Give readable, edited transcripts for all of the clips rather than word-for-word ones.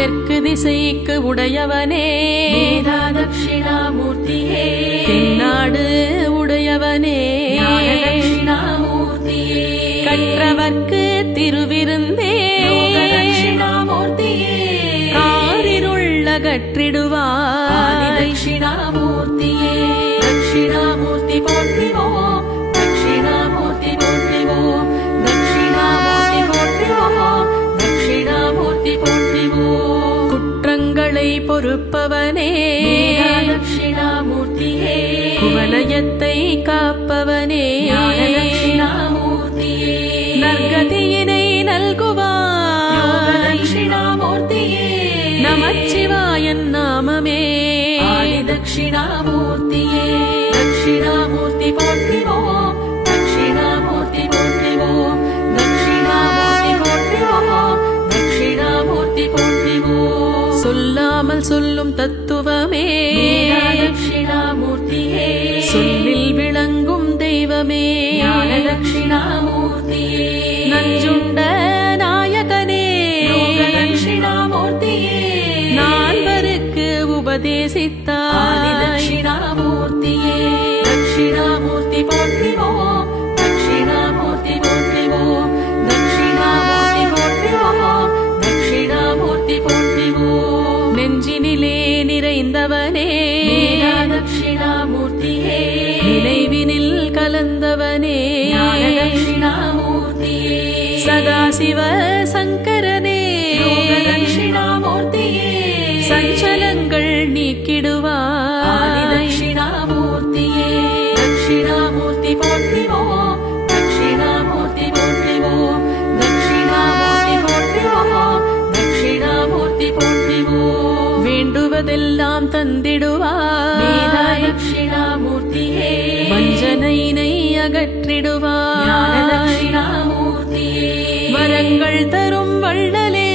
தெற்கு திசைக்கு உடையவனே வேதா தட்சிணாமூர்த்தியே தென்னாடு உடையவனே தட்சிணாமூர்த்தியே கற்றவர்க்கு திருவிருந்தே தட்சிணாமூர்த்தியே காரிருள்ள கற்றிடுவாய் தட்சிணாமூர்த்தியே தட்சிணாமூர்த்தி போற்றிவோம் தட்சிணாமூர்த்தி போற்றிவோம் தட்சிணாமூர்த்தி போற்றிவோம் தட்சிணாமூர்த்தி போற்றிவோம் குற்றங்களை பொறுப்பவனே தட்சிணாமூர்த்தியே குவலயத்தை காப்பவனே தட்சிணாமூர்த்தியே நற்கதியினை நல்குவாய் தட்சிணாமூர்த்தியே நமச்சிவாயன் நாமமே தட்சிணாமூர்த்தியே தட்சிணாமூர்த்தி போற்றிவோம் தட்சிணாமூர்த்தி போற்றிவோம் தட்சிணாமூர்த்தி போற்றிவோம் தட்சிணாமூர்த்தி போற்றிவோம் சொல்லாமல் சொல்லும் தத்துவமே தட்சிணாமூர்த்தியே சொல்லில் விளங்கும் தெய்வமே தட்சிணாமூர்த்தியே நஞ்சுண்ட நாயகனே தட்சிணாமூர்த்தியே நால்வருக்கு உபதேசித்தாய் தட்சிணாமூர்த்தியே தட்சிணாமூர்த்தி போற்றிவோம் தட்சிணாமூர்த்தி போற்றிவோம் தட்சிணாமூர்த்தி போற்றிவோம் தட்சிணாமூர்த்தி போற்றிவோம் நெஞ்சினிலே நிறைந்தவனே தட்சிணாமூர்த்தியே நினைவினில் கலந்தவனே தட்சிணாமூர்த்தியே சதாசிவ சங்கரனே தட்சிணாமூர்த்தியே சஞ்சலங்கள் நீக்கிடுவாய் தட்சிணாமூர்த்தியே தட்சிணாமூர்த்தி போற்றிவோம் தட்சிணாமூர்த்தி போற்றிவோம் தட்சிணாமூர்த்தி போற்றிவோம் தட்சிணாமூர்த்தி போற்றிவோம் வேண்டுவதெல்லாம் தந்திடுவாய் தட்சிணாமூர்த்தியே வஞ்சனையினை அகற்றிடுவாய் தட்சிணாமூர்த்தியே வரங்கள் தரும் வள்ளலே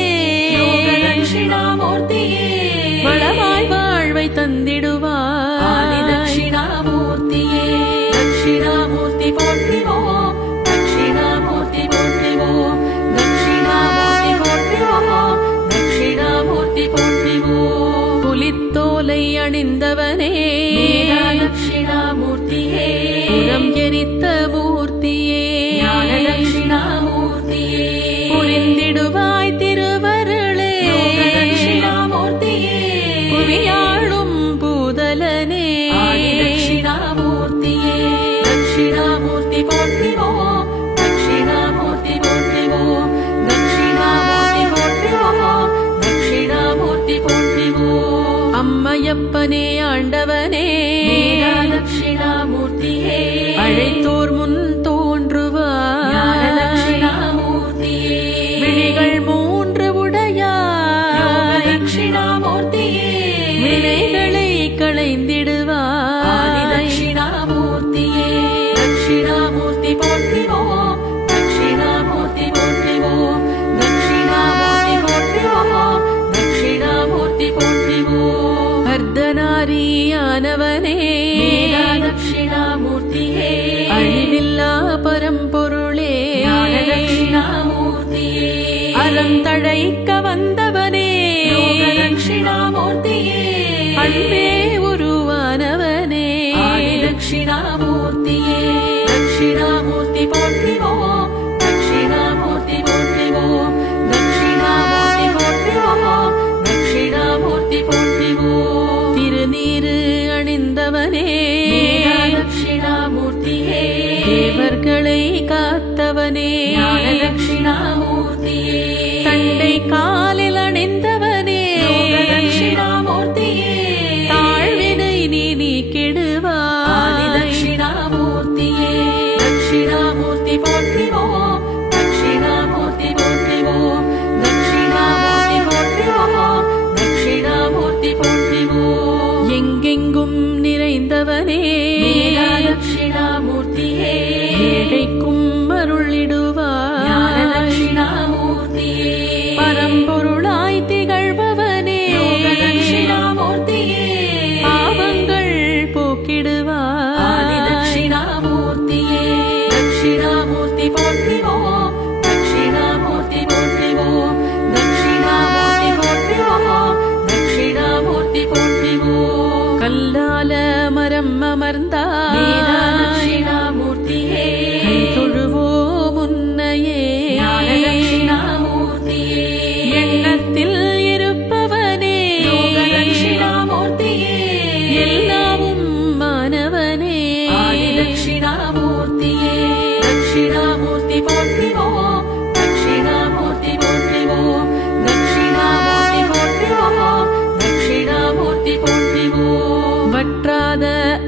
தட்சிணாமூர்த்தியே வளமாய் வாழ்வை தந்திடுவாய் தட்சிணாமூர்த்தியே தட்சிணாமூர்த்தி போற்றிவோம் தட்சிணாமூர்த்தி போற்றிவோம் தட்சிணாமூர்த்தி போற்றிவோம் தட்சிணாமூர்த்தி போற்றிவோம் புலித்தோலை அணிந்தவனே தட்சிணாமூர்த்தியே புறம் எரித்த மூர்த்தியே தட்சிணாமூர்த்தியே புரிந்திடுவாய் திருவருளே தட்சிணாமூர்த்தியே புவியாளும் பூதலனே தட்சிணாமூர்த்தியே தட்சிணாமூர்த்தி போற்றிவோம் தட்சிணாமூர்த்தி போற்றிவோம் தட்சிணாமூர்த்தி போற்றிவோம் தட்சிணாமூர்த்தி போற்றிவோம் அம்மையப்பனே ஆண்டவனே தட்சிணாமூர்த்தியே அழைத்தோர் முன் தோன்றுவாய் தட்சிணாமூர்த்தியே விழிகள் மூன்று உடையாய் தட்சிணாமூர்த்தியே வினைகளை களைந்திடுவாய் தட்சிணாமூர்த்தியே தட்சிணாமூர்த்தி போற்றிவோம் தட்சிணாமூர்த்தி போற்றிவோம் தட்சிணாமூர்த்தி போற்றிவோம் தட்சிணாமூர்த்தி போற்றிவோம் அர்த்தநாரியானவனே தட்சிணாமூர்த்தியே அழிவில்லா பரம்பொருளே தட்சிணாமூர்த்தியே அறம் தழைக்க வந்தவனே தட்சிணாமூர்த்தியே அன்பே உருவானவனே தட்சிணாமூர்த்தியே தட்சிணாமூர்த்தி போற்றிவோம் தட்சிணாமூர்த்தி போற்றிவோம் தட்சிணாமூர்த்தி போற்றிவோம் தட்சிணாமூர்த்தி போற்றிவோம் திருநீரு அணிந்தவனே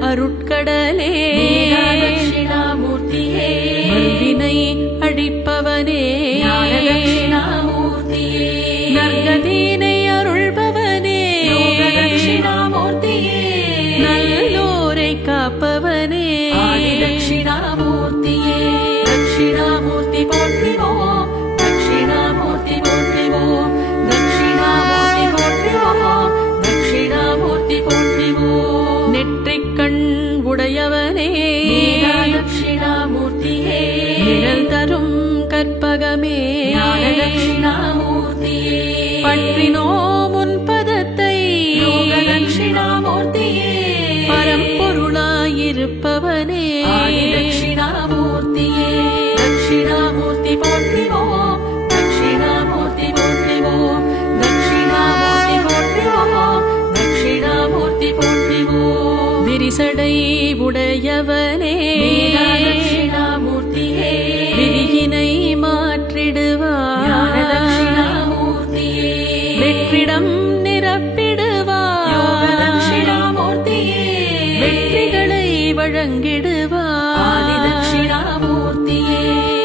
அருட்கடலே தட்சிணாமூர்த்தியே வினை அழிப்பவனே தட்சிணாமூர்த்தியே நற்கதீனை அருள்பவனே தட்சிணாமூர்த்தியே நல்லோரை காப்பவனே தட்சிணாமூர்த்தியே தட்சிணாமூர்த்தி போற்றிவோம் தட்சிணாமூர்த்தி போற்றிவோம் தட்சிணாமூர்த்தி போற்றிவோம் தட்சிணாமூர்த்தி போற்றிவோம் நெற்றிக் கண் உடையவனே தட்சிணாமூர்த்தியே நிழல் தரும் கற்பகமே தட்சிணாமூர்த்தியே பற்றினோம் உன் பதத்தை தட்சிணாமூர்த்தியே பரம்பொருளாயிருப்பவனே தட்சிணாமூர்த்தியே தட்சிணாமூர்த்தி போற்றிவோம் தட்சிணாமூர்த்தி போற்றிவோம் தட்சிணாமூர்த்தி போற்றிவோம் தட்சிணாமூர்த்தி போற்றிவோம் விரிசடை உடையவனே தட்சிணாமூர்த்தியே விதியினை மாற்றிடுவார் தட்சிணாமூர்த்தியே வெற்றிடம் நிரப்பிடுவார் தட்சிணாமூர்த்தியே வெற்றிகளை வழங்கிடுவார் தட்சிணாமூர்த்தியே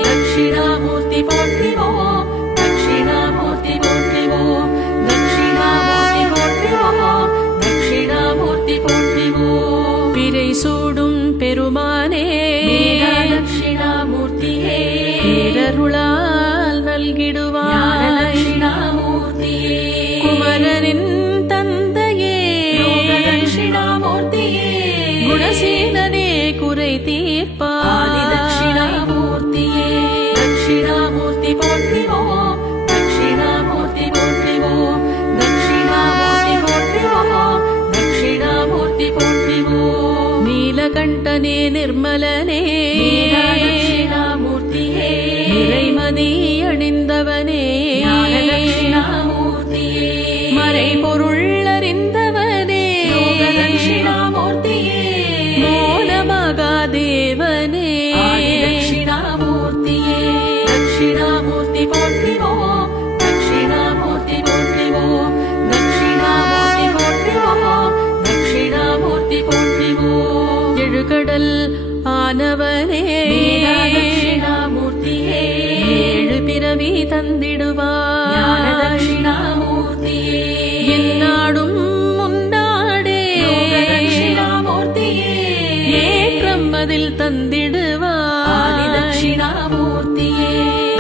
தட்சிணாமூர்த்தி போற்றிவோம் தட்சிணாமூர்த்தி போற்றிவோம் தட்சிணாமூர்த்தி போற்றிவோம் தட்சிணாமூர்த்தி போற்றிவோம் பிறை சூடும் பெருமானே தட்சிணாமூர்த்தியே பேரருளால் நல்கிடுவார் தட்சிணாமூர்த்தியே குமரனின் தந்தையே தட்சிணாமூர்த்தியே குணசீலனே குறை தீர்ப்பார் தட்சிணாமூர்த்தியே தட்சிணாமூர்த்தி போற்றிவோம் தட்சிணாமூர்த்தி போற்றிவோம் தட்சிணாமூர்த்தி போற்றிவோம் தட்சிணாமூர்த்தி போற்றிவோம் நீலகண்டனே நிர்மலனே தட்சிணாமூர்த்தியே நிறைமதி அணிந்தவனே தட்சிணாமூர்த்தியே மறைபொருள் அறிந்தவனே தட்சிணாமூர்த்தியே மோனமகாதேவனே தட்சிணாமூர்த்தியே தட்சிணாமூர்த்தி போற்றிவோம் தட்சிணாமூர்த்தி போற்றிவோம் தட்சிணாமூர்த்தி போற்றிவோம் தட்சிணாமூர்த்தி போற்றிவோம் எழுகடல் ஆனவனே தட்சிணாமூர்த்தியே ஏழு பிறவி தந்திடுவார் தட்சிணாமூர்த்தியே எந்நாடும் முன்னாடே தட்சிணாமூர்த்தியே ஏற்றம் அதில் தந்திடுவார் தட்சிணாமூர்த்தியே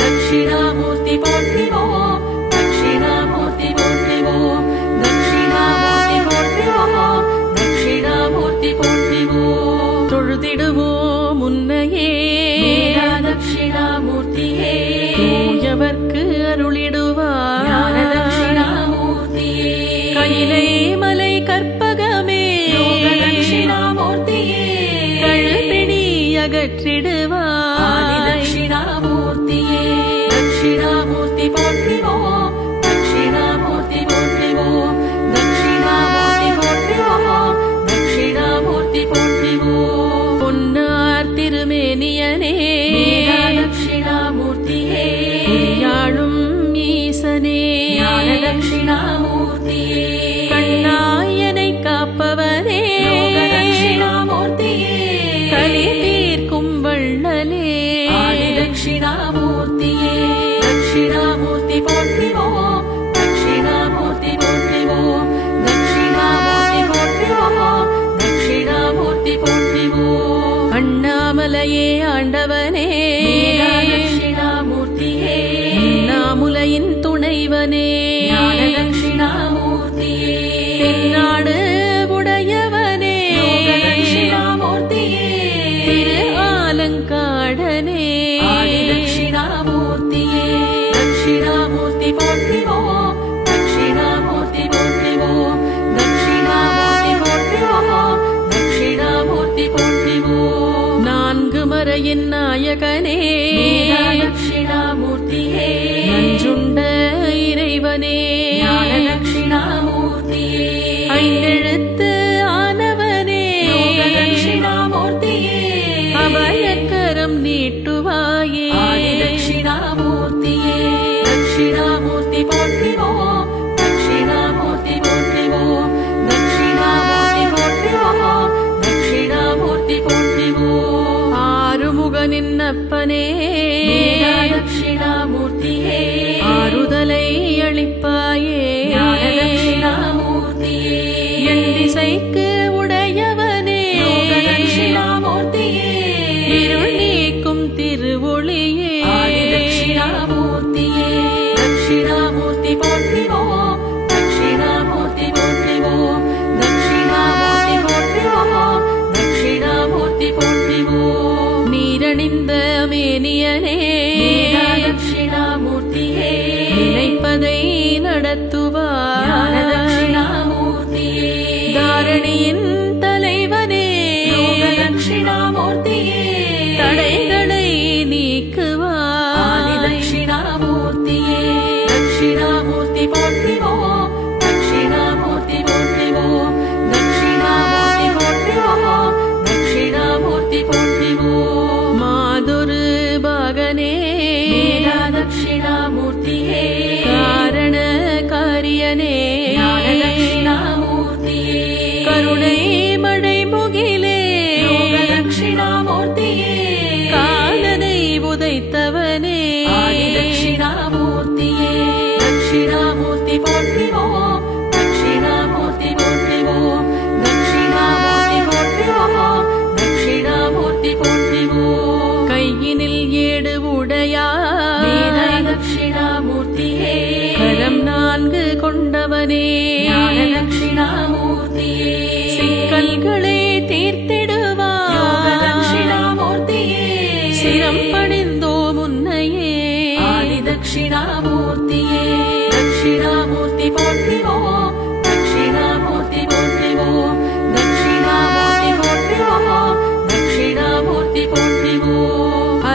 தட்சிணாமூர்த்தி போற்றிவோம் தட்சிணாமூர்த்தி போற்றிவோம் தட்சிணாமூர்த்தி போற்றிவோம் தட்சிணாமூர்த்தி போற்றிவோம் தொழுதிடுவோம் உன்னையே தட்சிணாமூர்த்தியே தூயவர்க்கு அருளிடுவார் தட்சிணாமூர்த்தியே கையிலை மலை கற்பகமே தட்சிணாமூர்த்தியே கழுப்பிணி அகற்றிடுவார் தட்சிணாமூர்த்தியே தட்சிணாமூர்த்தி போற்றிவோம் தட்சிணாமூர்த்தி போற்றிவோம் தட்சிணாமூர்த்தி போற்றிவோம் தட்சிணாமூர்த்தி போற்றிவோம் பொன்னார் திருமேனியனே தட்சிணாமூர்த்தியே யாழும் ஈசனே தட்சிணாமூர்த்தியே கண்ணாயனை காப்பவனே தட்சிணாமூர்த்தியே கலி தீர்க்கும் வள்ளலே தட்சிணாமூர்த்தியே தட்சிணாமூர்த்தி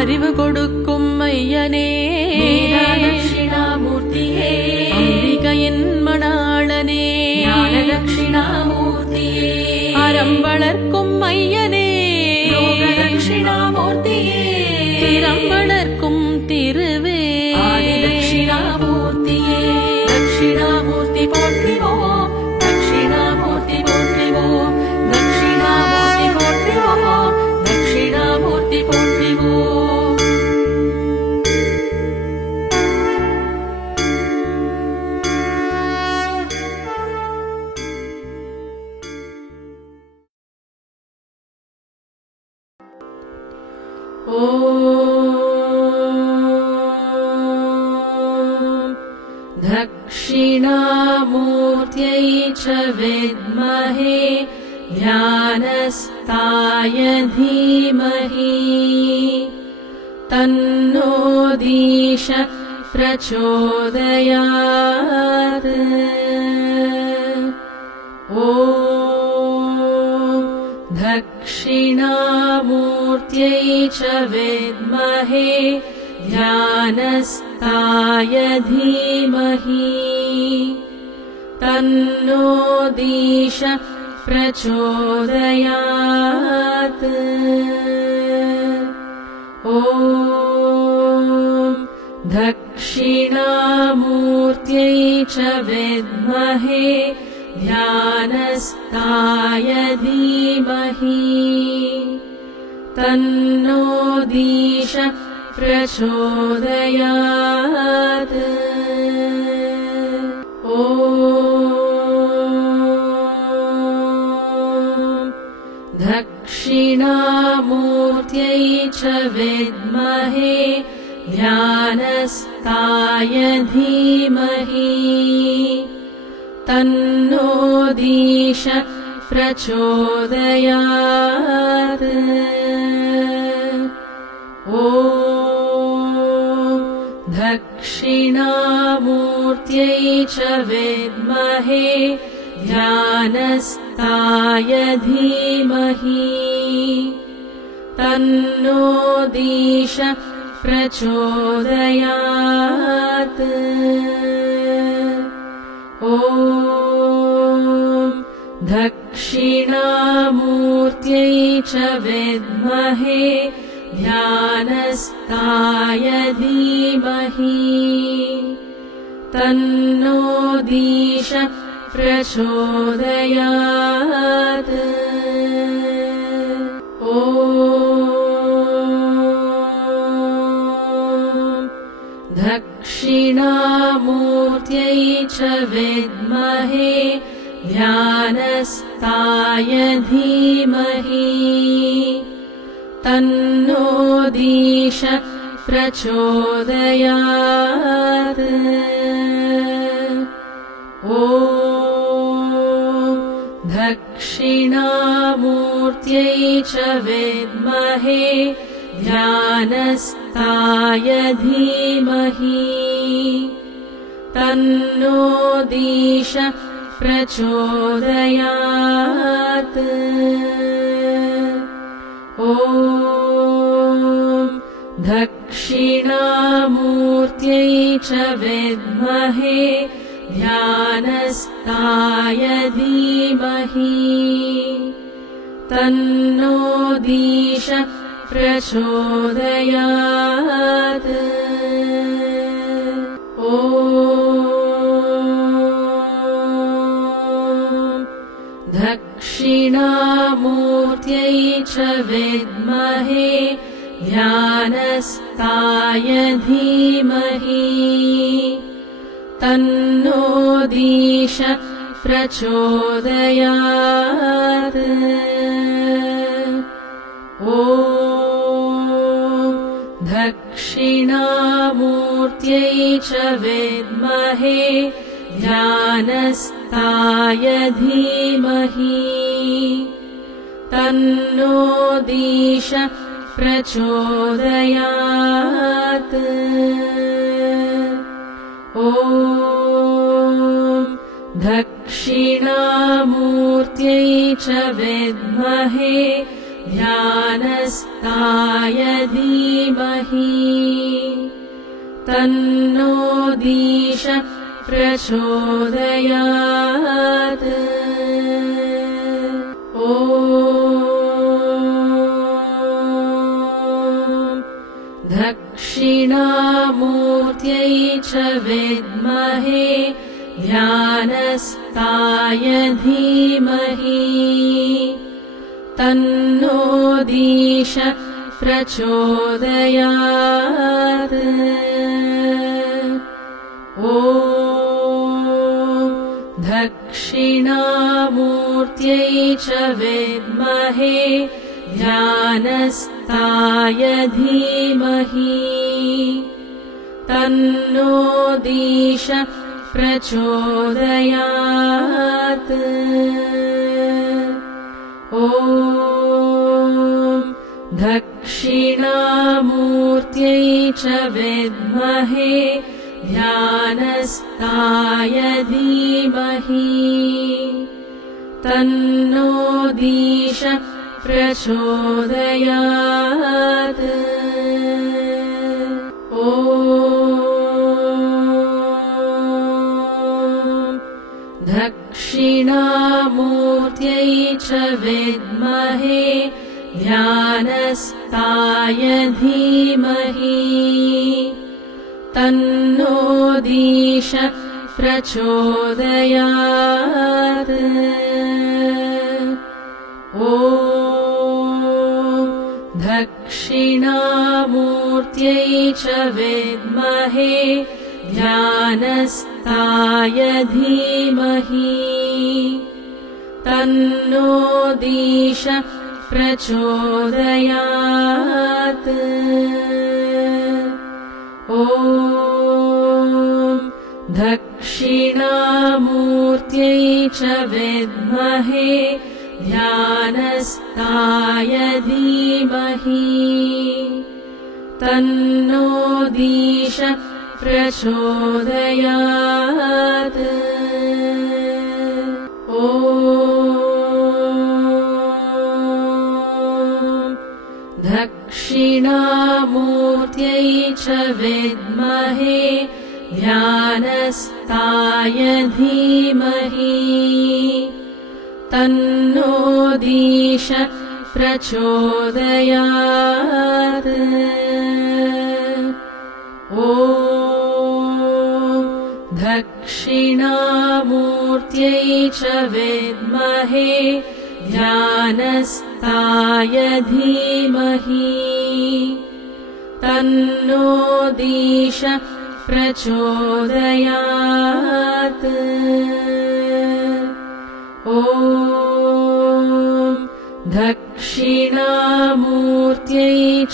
அறிவு கொடுக்கும் ஐயனே தட்சிணாமூர்த்தியே அம்பிகையின் மணாளனே ஞான தட்சிணாமூர்த்தியே அறம் வளர்க்கும் ஐயனே தட்சிணாமூர்த்தியே திறம் வளர்க்கும் திருவே ஆதி தட்சிணாமூர்த்தியே தட்சிணாமூர்த்தி போற்றிவோம் தட்சிணாமூர்த்தி போற்றிவோம் தட்சிணாமூர்த்தி போற்றிவோம் தட்சிணாமூர்த்தி போற்றிவோம் दक्षिणामूर्त्यै च विद्महे ध्यानस्ताय धीमहि तन्नो दीश प्रचोदयात् ॐ दक्षिणामूर्त्यै च विद्महे ध्यानस्ताय धीमहि तन्नो दीश प्रचोदयात् ॐ दक्षिणामूर्त्यै च विद्महे ध्यानस्ताय धीमहि तन्नो दीश प्रचोदयात् ॐ दक्षिणामूर्त्यै च विद्महे ध्यानस्ताय धीमहि तन्नो दीश प्रचोदयात् ॐ दक्षिणामूर्त्यै च विद्महे ध्यानस्ताय धीमहि तन्नो दीश प्रचोदयात् ॐ दक्षिणामूर्त्यै च विद्महे ध्यानस्ताय धीमहि तन्नो दीश प्रचोदयात् ॐ दक्षिणामूर्त्यै च विद्महे ध्यानस्ताय धीमहि तन्नो दीश प्रचोदयात् ॐ दक्षिणामूर्त्यै च विद्महे ध्यानस्ताय धीमहि तन्नो दीश प्रचोदयात् ॐ दक्षिणामूर्त्यै च विद्महे ध्यानस्ताय धीमहि तन्नो दीश प्रचोदयात् ॐ दक्षिणामूर्त्यै च विद्महे ध्यानस्ताय धीमहि तन्नो दीश प्रचोदयात् ॐ दक्षिणामूर्त्यै च विद्महे ध्यानस्ताय धीमहि तन्नो दीश प्रचोदयात् ॐ दक्षिणामूर्त्यै च विद्महे ध्यानस्ताय धीमहि तन्नो दीश प्रचोदयात् ॐ दक्षिणामूर्त्यै च विद्महे ध्यानस्ताय धीमहि तन्नो दीश प्रचोदयात् ॐ दक्षिणामूर्त्यै च विद्महे ध्यानस्ताय धीमहि तन्नो दीश प्रचोदयात् ॐ दक्षिणामूर्त्यै च विद्महे ध्यानस्ताय धीमहि तन्नो दीश प्रचोदयात् ॐ दक्षिणामूर्त्यै च विद्महे ध्यानस्ताय धीमहि तन्नो दीश प्रचोदयात् ॐ दक्षिणामूर्त्यै च विद्महे ध्यानस्ताय धीमहि तन्नो दीश प्रचोदयात् ॐ दक्षिणामूर्त्यै च विद्महे ध्यानस्ताय धीमहि तन्नो दीश प्रचोदयात् ॐ दक्षिणामूर्त्यै च विद्महे ध्यानस्ताय धीमहि तन्नो दीश प्रचोदयात् ॐ दक्षिणामूर्त्यै च विद्महे ध्यानस्ताय धीमहि तन्नो दीश प्रचोदयात् ॐ दक्षिणामूर्त्यै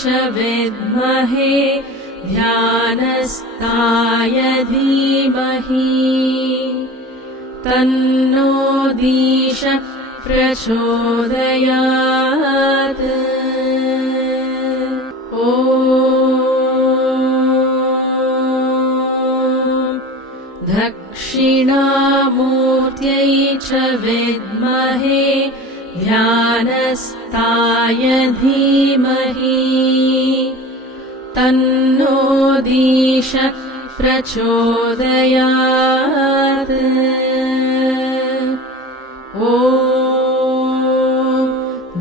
च विद्महे ध्यानस्ताय धीमहि तन्नो दीश प्रचोदयात् ॐ दक्षिणामूर्त्यै च विद्महे ध्यानस्ताय धीमहि तन्नो दीश प्रचोदयात् ॐ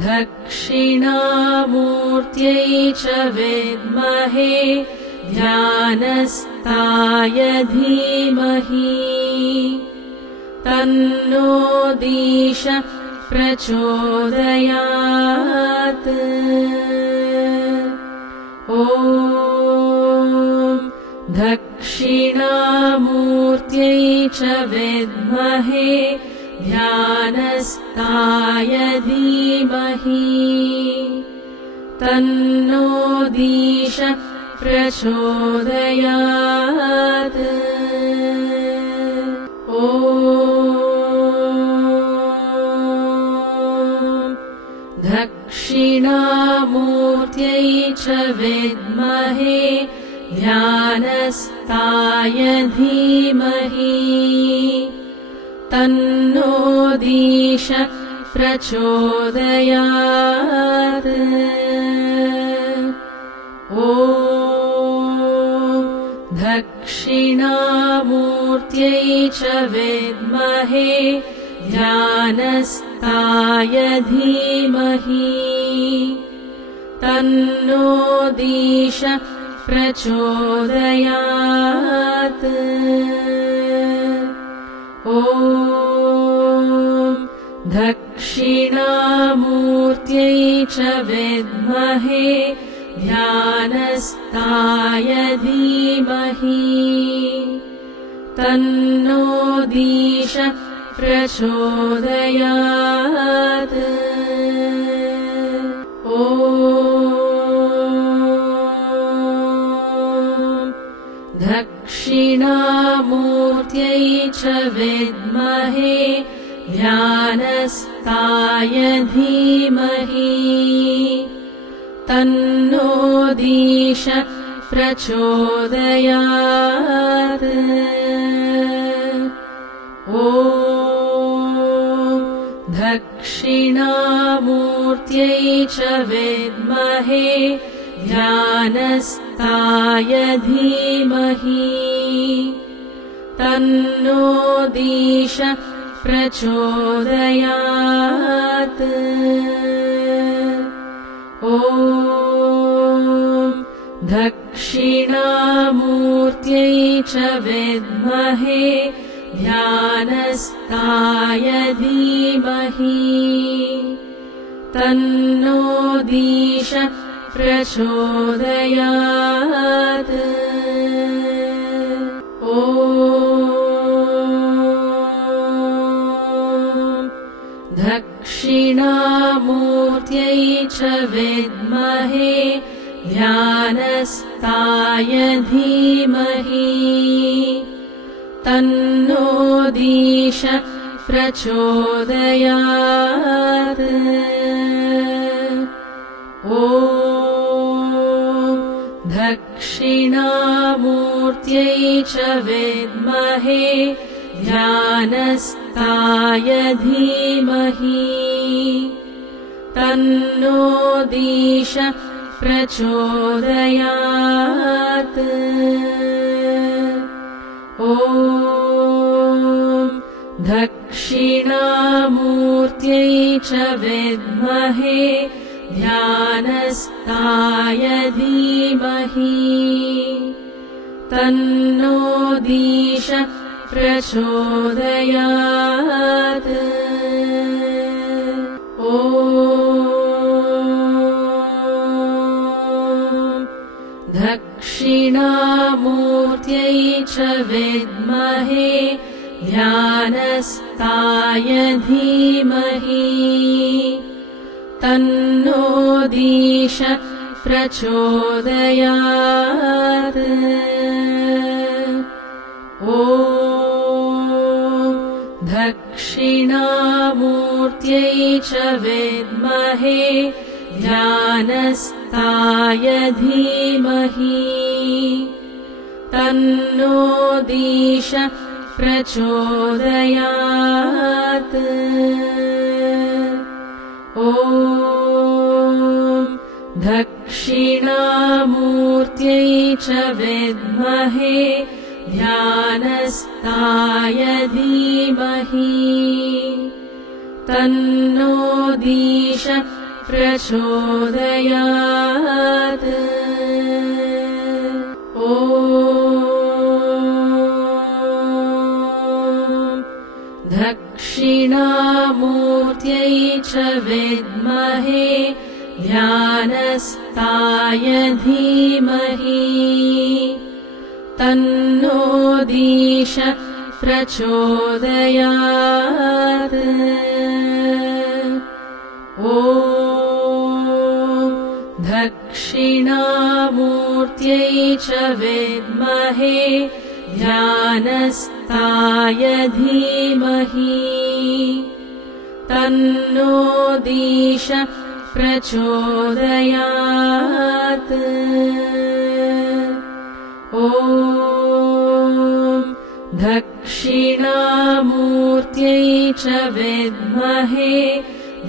दक्षिणामूर्त्यै च विद्महे ध्यानस्ताय धीमहि तन्नो दीश प्रचोदयात् ॐ दक्षिणामूर्त्यै च विद्महे ध्यानस्ताय धीमहि तन्नो दीश प्रचोदयात् ॐ दक्षिणामूर्त्यै च विद्महे ध्यानस्ताय धीमहि तन्नो दीश प्रचोदयात् ॐ दक्षिणामूर्त्यै च विद्महे ध्यानस्थाय धीमहि तन्नो दीश प्रचोदयात् ॐ दक्षिणामूर्त्यै च विद्महे ध्यानस्थाय धीमहि तन्नो दीश प्रचोदयात् ॐ दक्षिणामूर्त्यै च विद्महे ध्यानस्थाय धीमहि तन्नो दीश प्रचोदयात् ॐ दक्षिणामूर्त्यै च विद्महे ध्यानस्थाय धीमहि तन्नो दीश प्रचोदयात् ॐ दक्षिणामूर्त्यै च विद्महे ध्यानस्थाय धीमहि तन्नो दीश प्रचोदयात् ॐ दक्षिणामूर्त्यै च विद्महे ध्यानस्थाय धीमहि तन्नो दीश प्रचोदयात् ॐ दक्षिणामूर्त्यै च विद्महे ध्यानस्थाय धीमहि तन्नो दीश प्रचोदयात् ॐ दक्षिणामूर्त्यै च विद्महे ध्यानस्थाय धीमहि तन्नो दीश प्रचोदयात् ॐ दक्षिणामूर्त्यै च विद्महे ध्यानस्थाय धीमहि तन्नो दीश प्रचोदयात् ॐ दक्षिणामूर्त्यै च विद्महे ध्यानस्थाय धीमहि तन्नो दीश प्रचोदयात् ॐ दक्षिणामूर्त्यै च विद्महे ध्यानस्थाय धीमहि तन्नो दीश प्रचोदयात् ॐ दक्षिणामूर्त्यै च विद्महे ध्यानस्थाय धीमहि तन्नो दीश प्रचोदयात् ॐ दक्षिणामूर्त्यै च विद्महे ध्यानस्थाय धीमहि तन्नो दीश प्रचोदयात् ॐ दक्षिणामूर्त्यै च विद्महे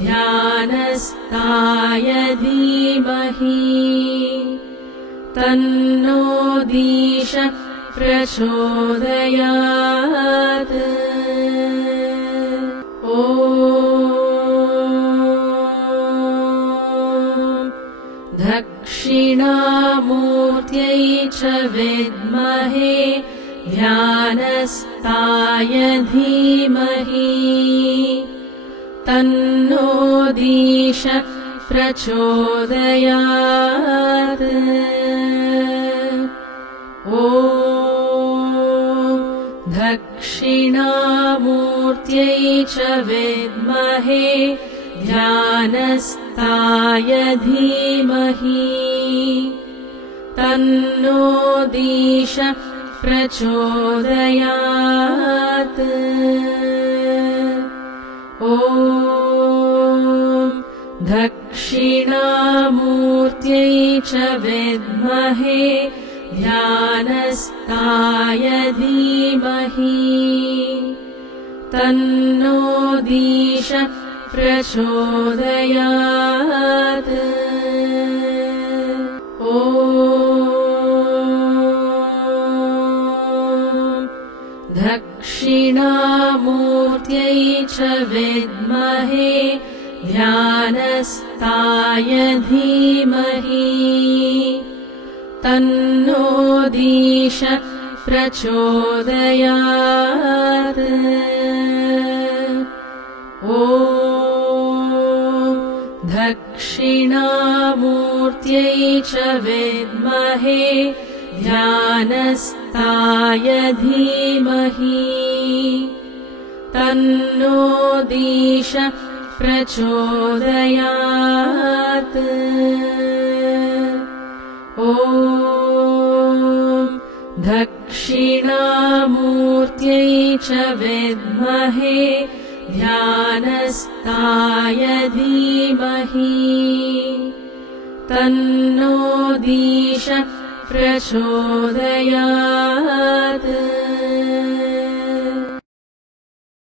ध्यानस्ताय धीमहि तन्नो दीश प्रचोदयात् ॐ दक्षिणामूर्त्यै च विद्महे ध्यानस्ताय धीमहि तन्नो दीश प्रचोदयात् ॐ दक्षिणामूर्त्यै च विद्महे ध्यानस्ताय धीमहि तन्नो दीश प्रचोदयात् ॐ दक्षिणामूर्त्यै च विद्महे ध्यानस्ताय धीमहि तन्नो दीश प्रचोदयात् ॐ दक्षिणामूर्त्यै च विद्महे ध्यानस्ताय धीमहि तन्नो दीश प्रचोदयात् ॐ दक्षिणामूर्त्यै च विद्महे ध्यानस्ताय धीमहि तन्नो दीश प्रचोदयात् ॐ दक्षिणामूर्त्यै च विद्महे ध्यानस्ताय धीमहि तन्नो दीश प्रचोदयात्